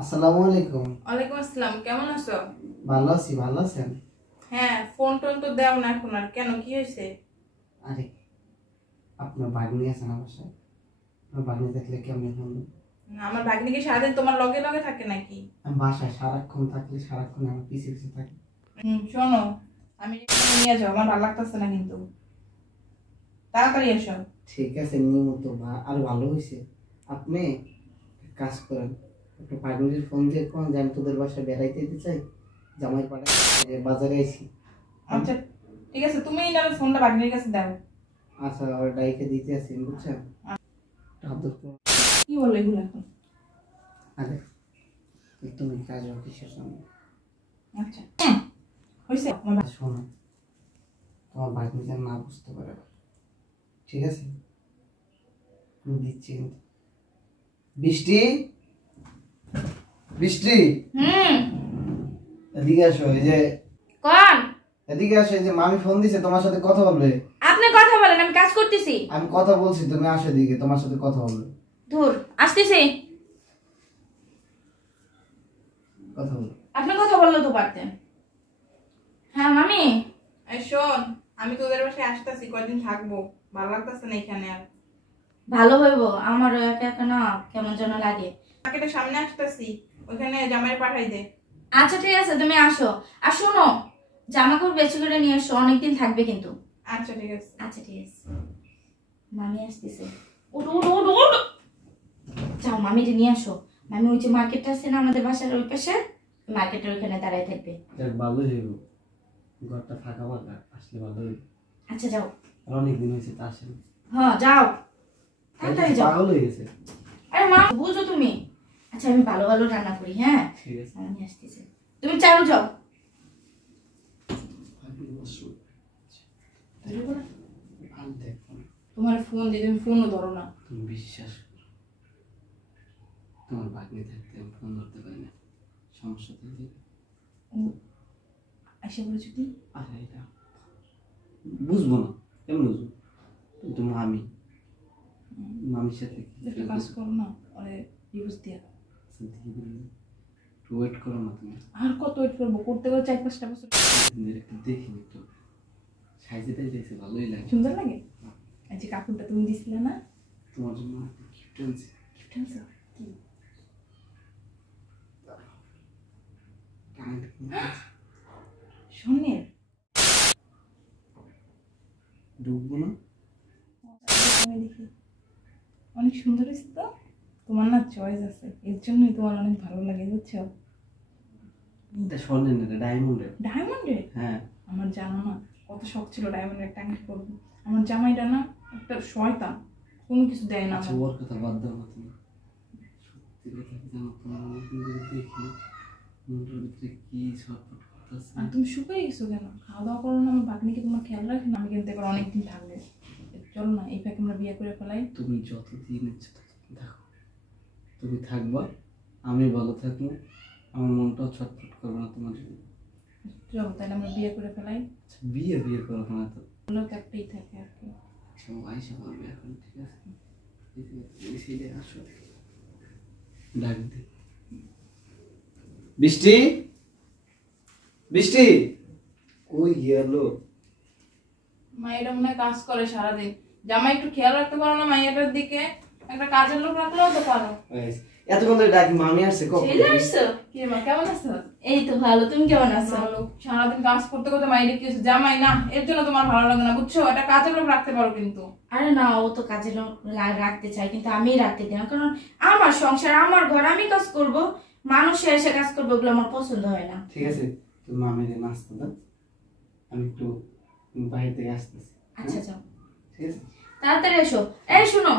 আসসালামু আলাইকুম। ওয়ালাইকুম আসসালাম। কেমন আছো? ভালো আছি, ভালো আছেন? হ্যাঁ, ফোন টোন তো দাও না এখন। আর কেন, কি হয়েছে? আরে আপনার ভাগ্নি আছে না বাসায়? আপনার ভাগ্নি দেখলে কেমন হলো? আমার ভাগ্নি কি সারাদিন তোমার লগে লগে থাকে নাকি? আমি বাসায় সারাক্ষণ থাকলে সারাক্ষণ আমার পিছে পিছে থাকে। শোনো, আমি নিয়ে যাও, আমার ভালো লাগতেছে না কিন্তু। তাড়াতাড়ি এসো। ঠিক আছে, নিয়মিত আর ভালো হয়েছে। আপনি এক কাজ করেন, একটু ভাগ্নির ফোন দিয়ে কোন যে আমি তোদের বাসায় বেড়াইতে যেতে চাই, জামাই পাড়ায় বাজারে আইছি। আচ্ছা ঠিক আছে, তুমি না ফোনটা ভাগ্নির কাছে দাও। আচ্ছা, আর ডাইকে দিতে আসি, বুঝছেন? কি বললো এগুলো এখন? আরে তুমি কাজ কিসের জন্য? আচ্ছা হয়েছে। শোনো, তোমার ভাগ্নি যেন না বুঝতে পারে, ঠিক আছে? আমি দিচ্ছি কিন্তু। বৃষ্টি, বৃষ্টি এদিকে আসো। এই যে কোন? এদিকে আসো, এই যে মামি ফোন দিছে, তোমার সাথে কথা বলবে। আপনি কথা বলেন, আমি কাজ করতেছি। আমি কথা বলছি, তুমি আসো এদিকে, তোমার সাথে কথা বলবে। ধুর, আসতেছি। কথা বলো। আপনি কথা বললে তো পারতেন। হ্যাঁ মামি। এই শোন, আমি তোদের বাসায় আসতেছি, কয়দিন থাকবো। ভালো লাগতেছে না এখানে আর। ভালো হইব, আমারও একা একা না কেমন যেন লাগে। মার্কেটের সামনে আসতেছি, ওইখানে জামাই পাঠাই দে। আচ্ছা ঠিক আছে, তুমি আসো। আর শোনো, জামা কাপড় বেশি করে নিয়ে এসো, অনেকদিন থাকবে কিন্তু। আচ্ছা ঠিক আছে। আচ্ছা ঠিক আছে। মামি আসতেছে। উঠো উঠো উঠো উঠো। যাও মামিরে নিয়ে আসো। মামি ওই যে মার্কেটটা আছে না আমাদের বাসার ওই পাশে, মার্কেটের ওইখানে দাঁড়ায় থাকবে। দেখ, ভালো হইব, ঘরটা ফাঁকা ফাঁকা, আসলে ভালো হইব। আচ্ছা যাও। আর অনেকদিন হয়েছে তা আসেন। হ্যাঁ যাও, তাড়াতাড়ি যাও। পাগল হয়ে গেছে। আরে মা, বুঝো তুমি। আচ্ছা আমি ভালো ভালো রান্না করি। হ্যাঁ ঠিক আছে, আমি আসতেছি, তুমি চালু যাও। তোমার ফোন দিয়ে তুমি ফোনও ধরো না। তুমি বিশ্বাস করো, তোমার ভাগ্নি থাকতে আমি ফোন ধরতে পারি না, সমস্যা থেকে। এসে বলেছো কি? আরে এটা বুঝবো না, কেমন বুঝবো? তুমি মামি, মামির সাথে একটা কাজ করো না, আরে ডিভোর্স দিয়া। একটু ওয়েট করো না তুমি। আর কত ওয়েট করবো? করতে করতে 4-5টা বছর। একটু দেখি, একটু সাইজে টাইজে ভালোই লাগে। সুন্দর লাগে। এই যে কাপড়টা তুমি দিছিলে না, তোমার জন্য গিফট আনছি। গিফট আনছো? কি? স্বর্ণের? ঢুকবো না? আমি দেখি, অনেক সুন্দর হয়েছে তো। তোমার না চয়েস আছে, এর জন্যই তোমার অনেক ভালো লাগে, বুঝছো? এটা স্বর্ণের না, এটা ডায়মন্ডের। ডায়মন্ডের? হ্যাঁ। আমার জানো না কত শখ ছিল ডায়মন্ডের একটা আংটি করবো। আমার জামাইটা না একটা শয়তান, কোনো কিছু দেয় না আচ্ছা, আমাকে। ওর কথা বাদ দাও না তুমি। সত্যি কথা কি জানো, তোমার অনেকদিন ধরে দেখি মনটার ভিতরে কি ছটফট করতেছে। আর তুমি শুকিয়ে গেছো কেন? খাওয়া দাওয়া করো না? আমার ভাগ্নিকে তোমার খেয়াল রাখে না? আমি কিন্তু এবার অনেকদিন থাকবে। চলো না, এই প্যাকে আমরা বিয়ে করে ফেলাই। তুমি যতদিন ইচ্ছে ততদিন থাকো, তুমি থাকবা, আমি ভালো থাকবো, আমার মনটাও ছটফট করবে না তোমার জন্য। চলো তাহলে আমরা বিয়ে করে ফেলাই। আচ্ছা, বিয়ে বিয়ে করবো না তো? ওগুলো তো একটাই থাকে আর কি। আচ্ছা, ও আইসা বলবে এখন, ঠিক আছে? এই আসো, ডাক দে। বৃষ্টি, বৃষ্টি কই গেল? মায়েরা মনে হয় কাজ করে সারাদিন। জামাই একটু খেয়াল রাখতে পারো না মায়ের দিকে? একটা কাজের লোক রাখলেও তো পারো। এতক্ষণ ধরে ডাকি, মামি আসছে কখন? চলে আসছো? কি মা, কেমন আছো? এই তো ভালো, তুমি কেমন আছো? ভালো। সারাদিন কাজ করতে করতে মায়ের কি হয়েছে? জামাই না, এর জন্য তোমার ভালো লাগে না, বুঝছো? একটা কাজের লোক রাখতে পারো কিন্তু। আরে না, ও তো কাজে লোক রাখতে চাই, কিন্তু আমি রাখতে দিই না, কারণ আমার সংসার, আমার ঘর, আমি কাজ করব। মানুষ এসে কাজ করবে, ওগুলো আমার পছন্দ হয় না। ঠিক আছে, তুমি মামির নাস্তা দাও, আমি একটু বাইরে থেকে আসতেছি। আচ্ছা যাও, ঠিক আছে? তাড়াতাড়ি এসো। এই শোনো,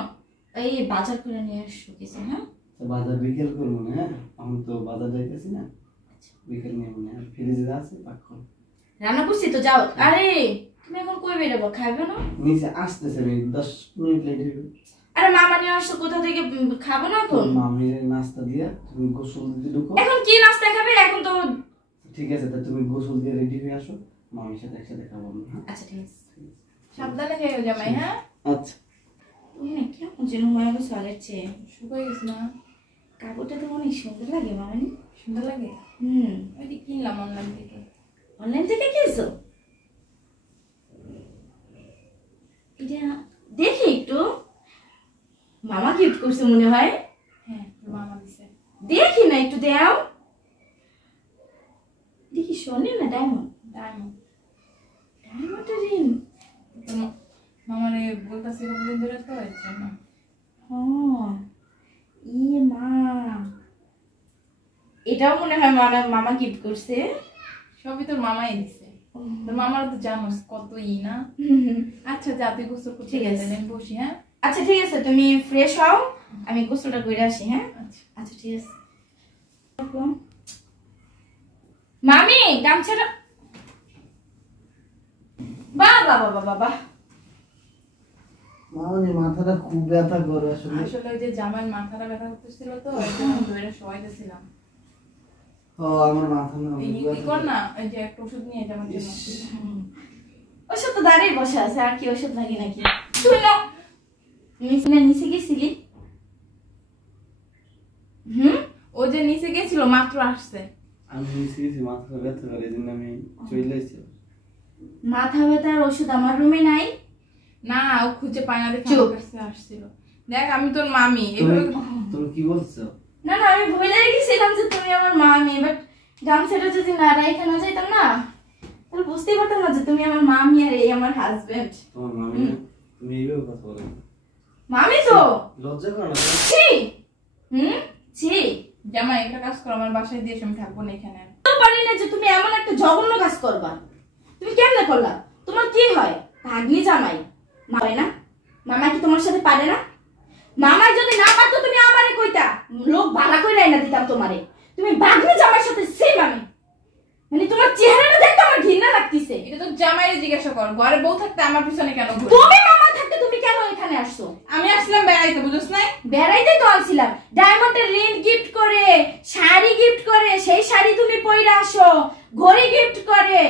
এই বাজার করে নিয়ে এসো কিছু। হ্যাঁ বাজার বিকেল করবো না? হ্যাঁ, আমি তো বাজার যাইতেছি না, বিকেল নিয়ে মনে হয় ফ্রিজে আছে, পাক করো। রান্না করছি তো, যাও। আরে তুমি এখন কই বেরোবো? খাবে না? নিচে আসতেছে, 10 মিনিট লেট হবে। আরে মামা নিয়ে আসছো কোথা থেকে, খাবো না এখন? মামির নাস্তা দিয়া তুমি গোসল দিতে ঢুকো। এখন কি নাস্তা খাবে এখন তো? ঠিক আছে, তা তুমি গোসল দিয়ে রেডি হয়ে আসো, মামির সাথে একসাথে খাবো না? হ্যাঁ? আচ্ছা ঠিক আছে। সাবধানে যাইও জামাই। হ্যাঁ আচ্ছা। তুমি না কেমন যেন হয়ে গেছো আগের চেয়ে। শুকিয়ে গেছে না? কাপড়টা তো অনেক সুন্দর লাগে মামনি। সুন্দর লাগে। ওই যে কিনলাম অনলাইন থেকে। অনলাইন থেকে কিনছো? এটা দেখি একটু, মামা গিফট করছে মনে হয়। হ্যাঁ মামা দিছে। দেখি না একটু দাও দেখি। সোনে না ডায়মন্ড? ডায়মন্ড। ডায়মন্ডের রিং। মামারে বলতেছে কতদিন ধরে তো এর জন্য। ইয়ে মা, এটাও মনে হয় মামা গিফট করছে। সবই তোর মামাই দিছে। তোর মামার তো জানোস কত না। আচ্ছা যা তুই গোসল করতে। ঠিক আছে আমি বসি। হ্যাঁ আচ্ছা ঠিক আছে, তুমি ফ্রেশ হও, আমি গোসলটা করে আসি। হ্যাঁ আচ্ছা ঠিক আছে। মামি গামছাটা। বাবা বাবা বাবা, মামনি মাথাটা খুব ব্যথা করে আসলে। আসলে ওই যে জামাইয়ের মাথাটা ব্যথা করতেছিল তো ওই জন্য ধরে শোয়াইতেছিলাম। আমার মাথা না কি কর না, ওই যে একটা ওষুধ নিয়ে যাবার জন্য। ওষুধ তো দাঁড়িয়ে বসে আছে, আর কি ওষুধ লাগে নাকি? তুই না নিচে গেছিলি? ও যে নিচে গেছিল মাত্র আসছে। আমি নিচে গেছি, মাথাটা ব্যথা করে, এই জন্য আমি চলে এসেছি। মাথা ব্যথার ওষুধ আমার রুমে নাই। না ও খুঁজে পায় না দেখে আমার কাছে আসছিল। দেখ আমি তোর মামি। তুমি কি বলছো? না না আমি ভুলে গেছিলাম যে তুমি আমার মামি, বাট গামছাটা যদি না রাইখা না যাইতাম না তাহলে বুঝতেই পারতাম না যে তুমি আমার মামি আর এই আমার হাজবেন্ড। তোমার মামি না? তুমি এইভাবে কথা বলো। মামি তো লজ্জা করো না? ছি ছি। জামাই একটা কাজ কর, আমার বাসায় দিয়ে আমি থাকবো না এখানে। তো পারি না যে তুমি এমন একটা জঘন্য কাজ করবা। তুমি কেমনে করলা? তোমার কি হয়? ভাগ্নি জামাই হয় না? মামা কি তোমার সাথে পারে না? মামাই যদি না পারতো তুমি আমারে কইতা, লোক ভাড়া কইরা এনে দিতাম তোমারে। তুমি ভাগ্নি জামাইয়ের সাথে সেম আমি। মানে তোমার চেহারাটা দেখতে আমার ঘৃণা লাগতেছে। এটা তো জামাইয়ের জিজ্ঞাসা কর, ঘরে বউ থাকতে আমার পিছনে কেন ঘুরে? তুমি মামা থাকতে তুমি কেন এখানে আসছো? আমি আসলাম বেড়াইতে, বুঝছ না? বেড়াইতে তো আসছিলাম, ডায়মন্ডের রিং গিফট করে, শাড়ি গিফট করে, সেই শাড়ি তুমি পইরা আসো, ঘড়ি গিফট করে,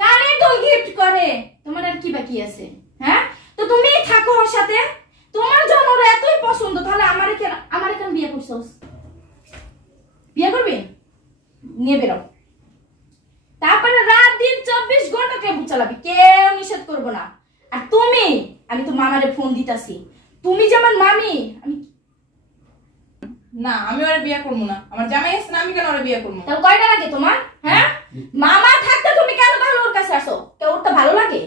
কানের দুল গিফট করে। তোমার আর কি বাকি আছে? হ্যাঁ তো তুমি থাকো ওর সাথে। তোমার জন্য ওর এতই পছন্দ, তাহলে আমারে কেন বিয়ে করছস? বিয়ে করবি? নিয়ে বেরো। তারপরে রাত দিন 24 ঘন্টা টেবু চালাবি, কেউ নিষেধ করবো না। আর তুমি, আমি তো মামারে ফোন দিতাছি, তুমি যেমন মামি আমি। না আমি ওরে বিয়ে করবো না, আমার জামাই আছে না, আমি কেন ওরে বিয়ে করবো? তাহলে কয়টা লাগে তোমার? হ্যাঁ মামা থাকতে তুমি কেন তাহলে ওর কাছে আসো? কেউ ওরটা ভালো লাগে?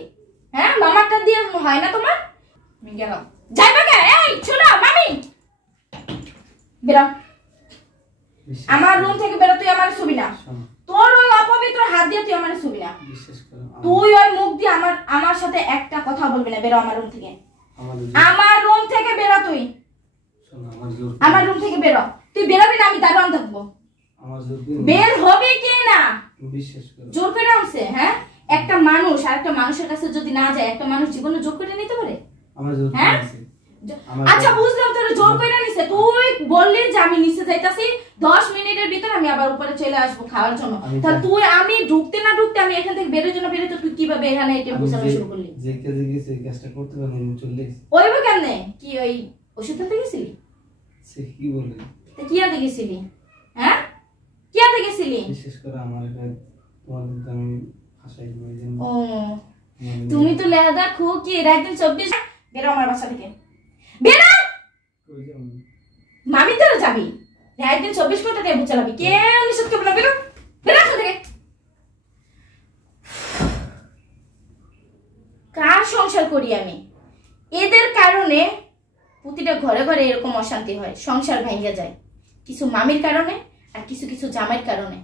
হ্যাঁ মামারটা দিয়ে হয় না তোমার? আমি গেলাম। যাইবা কে? এই শোনো মামি, বেরো আমার রুম থেকে বেরো। তুই আমার ছবি না, তোর ওই অপবিত্র হাত দিয়ে তুই আমার ছবি না। তুই ওই মুখ দিয়ে আমার সাথে একটা কথা বলবি না। বেরো আমার রুম থেকে, আমার রুম থেকে বেরো। তুই আমার রুম থেকে বেরো। তুই বেরোবি না, আমি দাঁড়ান থাকবো। বের হবে কি না? জোর করে আনছে? হ্যাঁ একটা মানুষ আর একটা মানুষের কাছে যদি না যায়, একটা মানুষ জীবনে জোর করে নিতে পারে? হ্যাঁ আচ্ছা বুঝলাম, তোর জোর করে নিছে। তুই বললি যে আমি নিচে যাইতাছি, 10 মিনিটের ভিতর আমি আবার উপরে চলে আসবো খাওয়ার জন্য। তাহলে তুই আমি ঢুকতে না ঢুকতে আমি এখান থেকে বেরোর জন্য বেরোতে তুই কিভাবে এখানে টেম্পো চালানো শুরু করলি? যে কাজে গেছে এই কাজটা করতে পারলি না, চলে গেছে। ওইবা কেমনে? কি ওই ওষুধ আনতে গেছিলি? সে কি বলে? তা কি আনতে গেছিলি? হ্যাঁ কি আনতে গেছিলি? বিশেষ করে আমার এটা তোমার কিন্তু আমি ভাষাই নই জানি। ও তুমি তো লেদা খুকি রাত দিন 24। বেরো আমার বাসা থেকে, বেরো। কই যাও? মামি তোরা যাবি রাত দিন 24 ঘন্টা টেম্পো চালাবি, কেউ নিষেধ করবে না। বেরো বেরো থেকে। কার সংসার করি আমি? এদের কারণে প্রতিটা ঘরে ঘরে এরকম অশান্তি হয়, সংসার ভেঙে যায়। কিছু মামির কারণে আর কিছু জামাইয়ের কারণে।